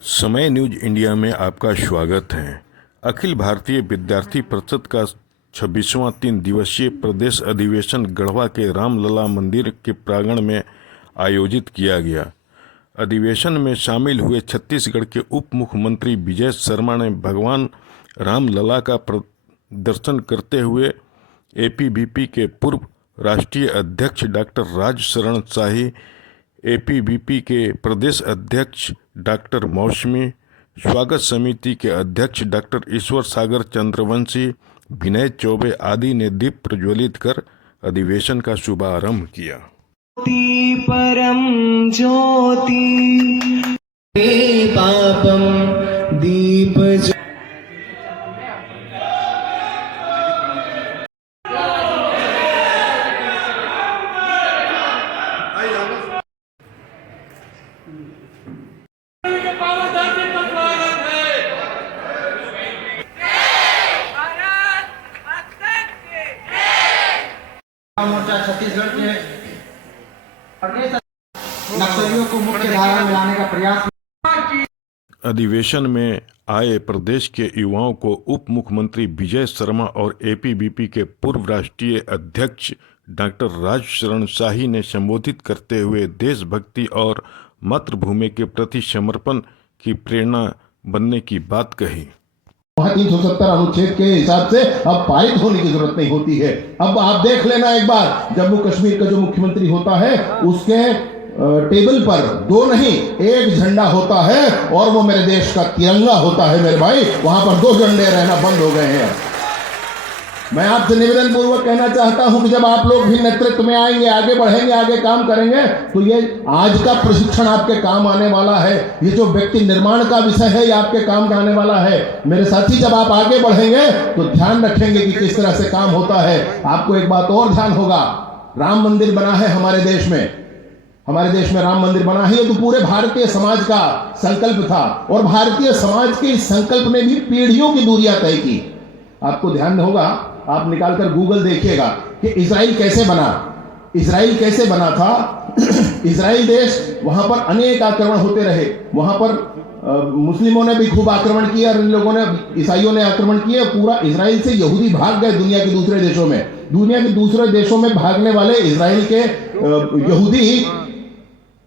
समय news India में आपका स्वागत है। अखिल भारतीय विद्यार्थी परिषद का 26वां 3 दिवसीय प्रदेश अधिवेशन गढ़वा के रामलला मंदिर के प्रांगण में आयोजित किया गया। अधिवेशन में शामिल हुए छत्तीसगढ़ के उप मुख्यमंत्री विजय शर्मा ने भगवान रामलला का दर्शन करते हुए एपीवीपी के पूर्व राष्ट्रीय अध्यक्ष डॉक्टर राजशरण शाही, एपीवीपी के प्रदेश अध्यक्ष डॉक्टर मौसमी, स्वागत समिति के अध्यक्ष डॉक्टर ईश्वर सागर चंद्रवंशी, विनय चौबे आदि ने दीप प्रज्वलित कर अधिवेशन का शुभारंभ किया। परम ज्योति पापम दीप मोर्चा छत्तीसगढ़ के प्रदेश नक्सलियों को मुख्य धारा में लाने का प्रयास। अधिवेशन में आए प्रदेश के युवाओं को उप मुख्यमंत्री विजय शर्मा और एपीवीपी के पूर्व राष्ट्रीय अध्यक्ष डॉक्टर राजशरण शाही ने संबोधित करते हुए देशभक्ति और मातृभूमि के प्रति समर्पण की प्रेरणा बनने की बात कही। 370 अनुच्छेद के हिसाब से अब पारित होने की जरूरत नहीं होती है। अब आप देख लेना एक बार, जम्मू कश्मीर का जो मुख्यमंत्री होता है उसके टेबल पर 2 नहीं 1 झंडा होता है और वो मेरे देश का तिरंगा होता है। मेरे भाई, वहां पर 2 झंडे रहना बंद हो गए हैं। मैं आपसे निवेदन पूर्वक कहना चाहता हूं कि जब आप लोग भी नेतृत्व में आएंगे, आगे बढ़ेंगे, आगे काम करेंगे, तो ये आज का प्रशिक्षण आपके काम आने वाला है। ये जो व्यक्ति निर्माण का विषय है ये आपके काम आने वाला है। मेरे साथी, जब आप आगे बढ़ेंगे तो ध्यान रखेंगे कि किस तरह से काम होता है। आपको एक बात और ध्यान होगा, राम मंदिर बना है हमारे देश में। हमारे देश में राम मंदिर बना है, ये तो पूरे भारतीय समाज का संकल्प था और भारतीय समाज के इस संकल्प ने भी पीढ़ियों की दूरियां तय की। आपको ध्यान होगा, आप निकालकर गूगल देखिएगा कि इजराइल कैसे बना। इजराइल कैसे बना था? इजराइल देश, वहां पर अनेक आक्रमण होते रहे। वहां पर मुस्लिमों ने भी खूब आक्रमण किया और इन लोगों ने, ईसाइयों ने आक्रमण किया। पूरा इजराइल से यहूदी भाग गए दुनिया के दूसरे देशों में। दुनिया के दूसरे देशों में भागने वाले इजराइल के यहूदी,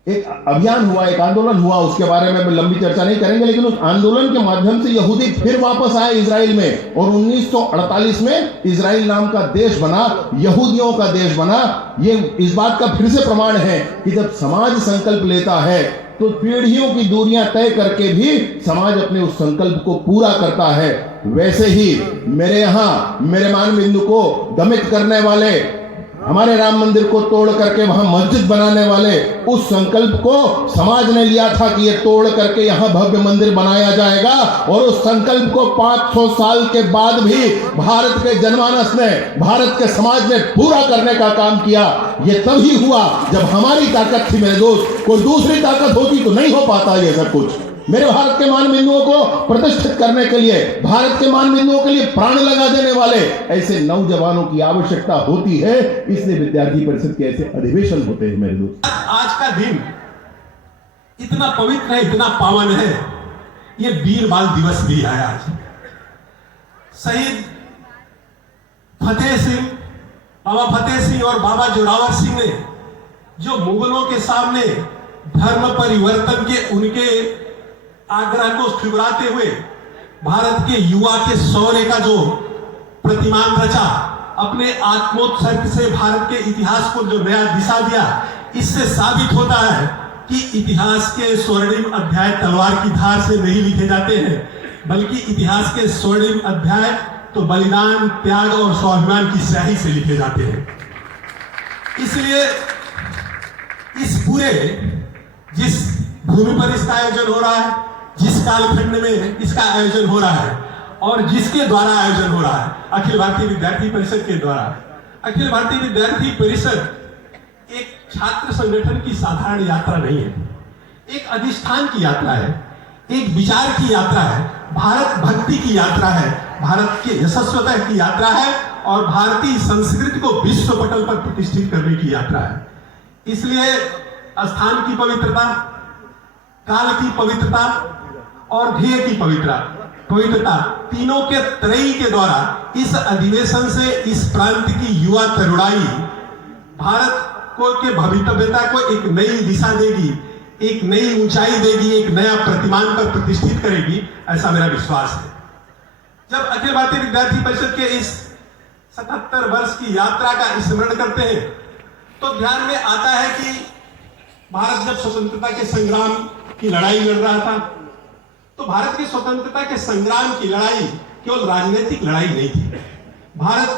एक अभियान हुआ, एक आंदोलन हुआ, उसके बारे में लंबी चर्चा नहीं करेंगे, लेकिन उस आंदोलन के माध्यम से यहूदी फिर वापस आए इजराइल में और 1948 में इजराइल नाम का देश बना, यहूदियों का देश बना। ये इस बात का फिर से प्रमाण है कि जब समाज संकल्प लेता है तो पीढ़ियों की दूरियां तय करके भी समाज अपने उस संकल्प को पूरा करता है। वैसे ही मेरे यहां मेरे मान बिंदु को दमित करने वाले, हमारे राम मंदिर को तोड़ करके वहां मस्जिद बनाने वाले, उस संकल्प को समाज ने लिया था कि ये तोड़ करके यहां भव्य मंदिर बनाया जाएगा। और उस संकल्प को 500 साल के बाद भी भारत के जनमानस ने, भारत के समाज ने पूरा करने का काम किया। ये तभी हुआ जब हमारी ताकत थी मेरे दोस्त। कोई दूसरी ताकत होती तो नहीं हो पाता ये सब कुछ। मेरे भारत के मान बिंदुओं को प्रतिष्ठित करने के लिए, भारत के मान बिंदुओं के लिए प्राण लगा देने वाले ऐसे नौजवानों की आवश्यकता होती है। इसलिए विद्यार्थी परिषद के ऐसे अधिवेशन होते हैं मेरे दोस्त। आज का दिन इतना पवित्र है, इतना पावन है, ये वीर बाल दिवस भी है। आज शहीद फतेह सिंह, बाबा फतेह सिंह और बाबा जोरावर सिंह ने जो मुगलों के सामने धर्म परिवर्तन के उनके आग्रह को ठुकराते हुए भारत के युवा के शौर्य का जो प्रतिमान रचा, अपने आत्मोत्सर्ग से भारत के इतिहास को जो नया दिशा दिया, इससे साबित होता है कि इतिहास के स्वर्णिम अध्याय तलवार की धार से नहीं लिखे जाते हैं, बल्कि इतिहास के स्वर्णिम अध्याय तो बलिदान, त्याग और स्वाभिमान की स्याही से लिखे जाते हैं। इसलिए इस पूरे जिस भूमि पर इसका आयोजन हो रहा है, जिस कालखंड में इसका आयोजन हो रहा है और जिसके द्वारा आयोजन हो रहा है, अखिल भारतीय विद्यार्थी परिषद के द्वारा। अखिल भारतीय विद्यार्थी परिषद एक छात्र संगठन की साधारण यात्रा नहीं है, एक अधिष्ठान की यात्रा है, एक विचार की यात्रा है, भारत भक्ति की यात्रा है, भारत के यशस्वता की यात्रा है और भारतीय संस्कृति को विश्व पटल पर प्रतिष्ठित करने की यात्रा है। इसलिए स्थान की पवित्रता, काल की पवित्रता, और ध्येय की पवित्रता तीनों के त्रयी के द्वारा इस अधिवेशन से इस प्रांत की युवा तरुणाई भारत को के भवितव्यता को एक नई दिशा देगी, एक नई ऊंचाई देगी, एक नया प्रतिमान पर प्रतिष्ठित करेगी, ऐसा मेरा विश्वास है। जब अखिल भारतीय विद्यार्थी परिषद के इस 77 वर्ष की यात्रा का स्मरण करते हैं तो ध्यान में आता है कि भारत जब स्वतंत्रता के संग्राम की लड़ाई लड़ रहा था तो भारत की स्वतंत्रता के संग्राम की लड़ाई केवल राजनीतिक लड़ाई नहीं थी। भारत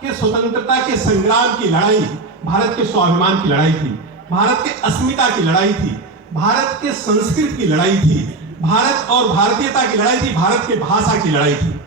के स्वतंत्रता के संग्राम की लड़ाई भारत के स्वाभिमान की लड़ाई थी, भारत के अस्मिता की लड़ाई थी, भारत के संस्कृति की लड़ाई थी, भारत और भारतीयता की लड़ाई थी, भारत के भाषा की लड़ाई थी।